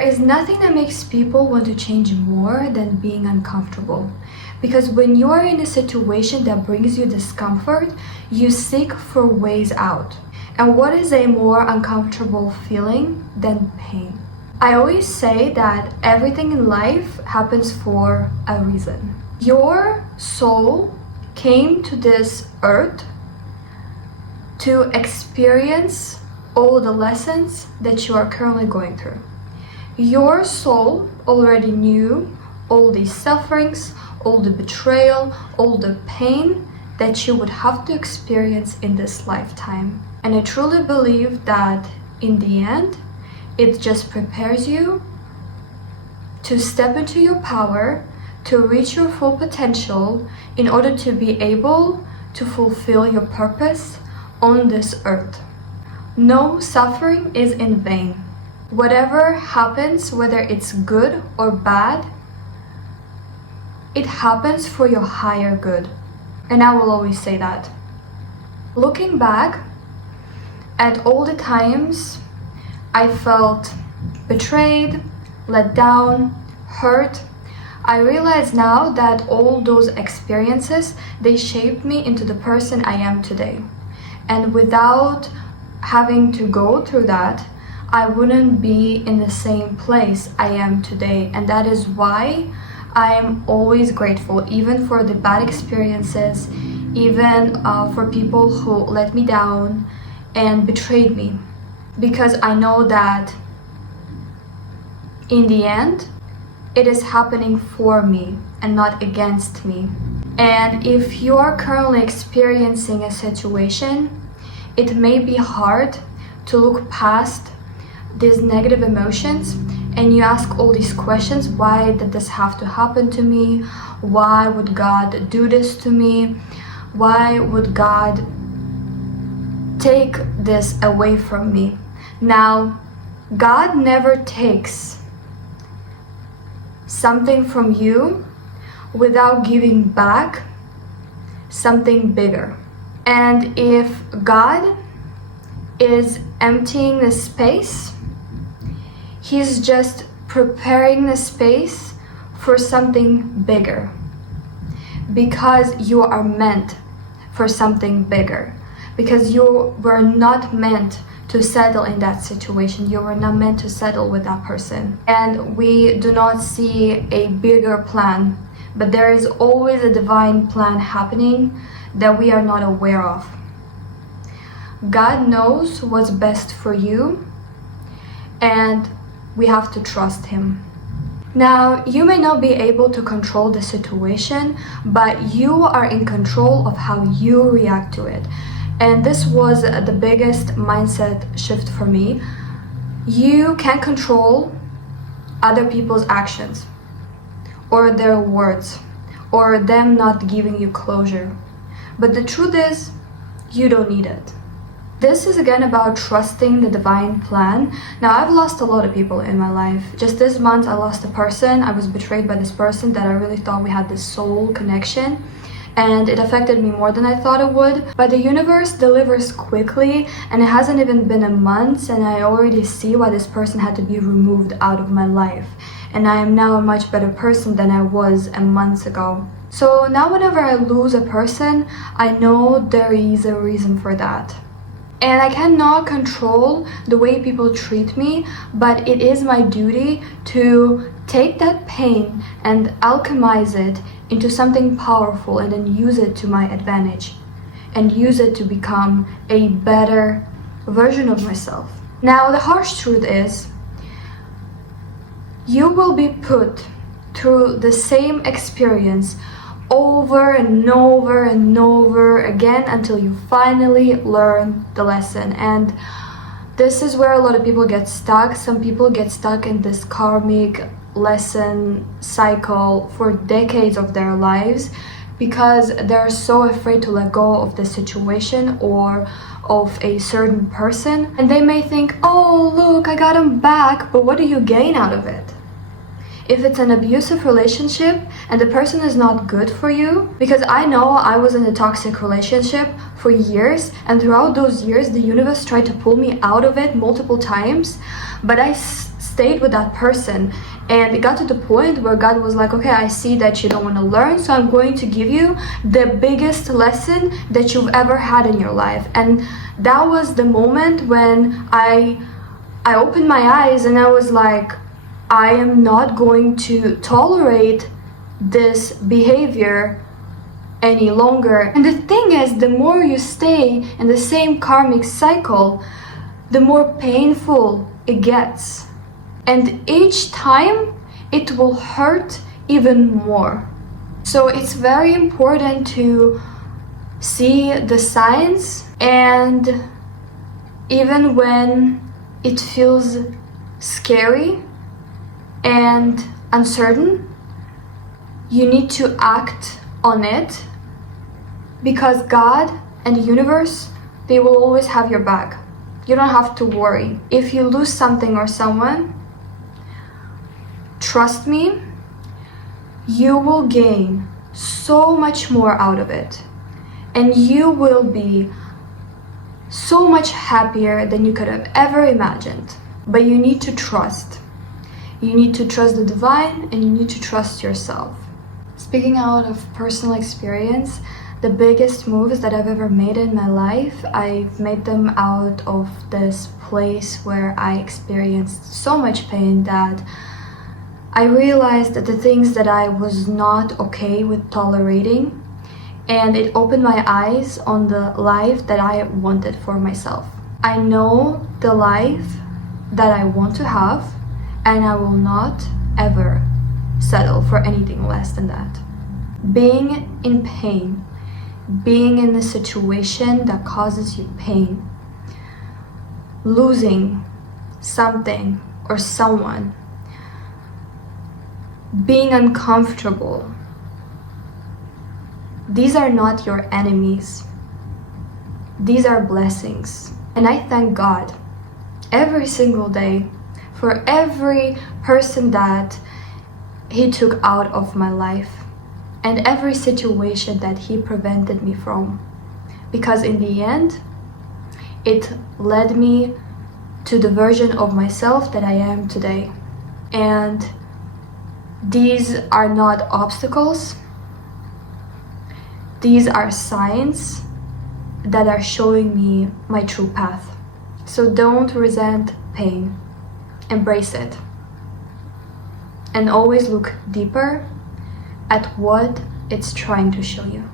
is nothing that makes people want to change more than being uncomfortable. Because when you are in a situation that brings you discomfort, you seek for ways out. And what is a more uncomfortable feeling than pain? I always say that everything in life happens for a reason. Your soul came to this earth to experience all the lessons that you are currently going through. Your soul already knew all these sufferings, all the betrayal, all the pain that you would have to experience in this lifetime. And I truly believe that in the end, it just prepares you to step into your power, to reach your full potential in order to be able to fulfill your purpose on this earth. No suffering is in vain. Whatever happens, whether it's good or bad, it happens for your higher good. And I will always say that. Looking back at all the times I felt betrayed, let down, hurt, I realize now that all those experiences, they shaped me into the person I am today. And without having to go through that, I wouldn't be in the same place I am today. And that is why I am always grateful, even for the bad experiences, even for people who let me down and betrayed me. Because I know that in the end, it is happening for me and not against me. And if you are currently experiencing a situation, it may be hard to look past these negative emotions and you ask all these questions. Why did this have to happen to me? Why would God do this to me? Why would God take this away from me? Now, God never takes something from you without giving back something bigger. And if God is emptying the space, He's just preparing the space for something bigger. Because you are meant for something bigger. Because you were not meant to settle in that situation. You were not meant to settle with that person. And we do not see a bigger plan, but there is always a divine plan happening that we are not aware of. God knows what's best for you, and we have to trust Him. Now, you may not be able to control the situation, but you are in control of how you react to it. And this was the biggest mindset shift for me. You can't control other people's actions, or their words, or them not giving you closure. But the truth is, you don't need it. This is again about trusting the divine plan. Now, I've lost a lot of people in my life. Just this month, I lost a person. I was betrayed by this person that I really thought we had this soul connection. And it affected me more than I thought it would. But the universe delivers quickly, and it hasn't even been a month, and I already see why this person had to be removed out of my life. And I am now a much better person than I was a month ago. So now whenever I lose a person, I know there is a reason for that. And I cannot control the way people treat me, but it is my duty to take that pain and alchemize it into something powerful and then use it to my advantage and use it to become a better version of myself. Now, the harsh truth is, you will be put through the same experience over and over and over again until you finally learn the lesson. And this is where a lot of people get stuck. Some people get stuck in this karmic lesson cycle for decades of their lives because they're so afraid to let go of the situation or of a certain person. And they may think, oh, look, I got him back, but what do you gain out of it? If it's an abusive relationship and the person is not good for you, because I know I was in a toxic relationship for years, and throughout those years the universe tried to pull me out of it multiple times, but I stayed stayed with that person, and it got to the point where God was like, okay, I see that you don't want to learn, so I'm going to give you the biggest lesson that you've ever had in your life. And that was the moment when I opened my eyes and I was like, I am not going to tolerate this behavior any longer. And the thing is, the more you stay in the same karmic cycle, the more painful it gets. And each time it will hurt even more. So it's very important to see the signs, and even when it feels scary and uncertain, you need to act on it, because God and the universe, they will always have your back. You don't have to worry. If you lose something or someone, trust me, you will gain so much more out of it. And you will be so much happier than you could have ever imagined. But you need to trust. You need to trust the divine, and you need to trust yourself. Speaking out of personal experience, the biggest moves that I've ever made in my life, I've made them out of this place where I experienced so much pain that I realized that the things that I was not okay with tolerating, and it opened my eyes on the life that I wanted for myself. I know the life that I want to have, and I will not ever settle for anything less than that. Being in pain, being in a situation that causes you pain, losing something or someone, being uncomfortable, these are not your enemies. These are blessings. And I thank God every single day for every person that He took out of my life, and every situation that He prevented me from. Because in the end, it led me to the version of myself that I am today. And these are not obstacles. These are signs that are showing me my true path. So don't resent pain. Embrace it. And always look deeper at what it's trying to show you.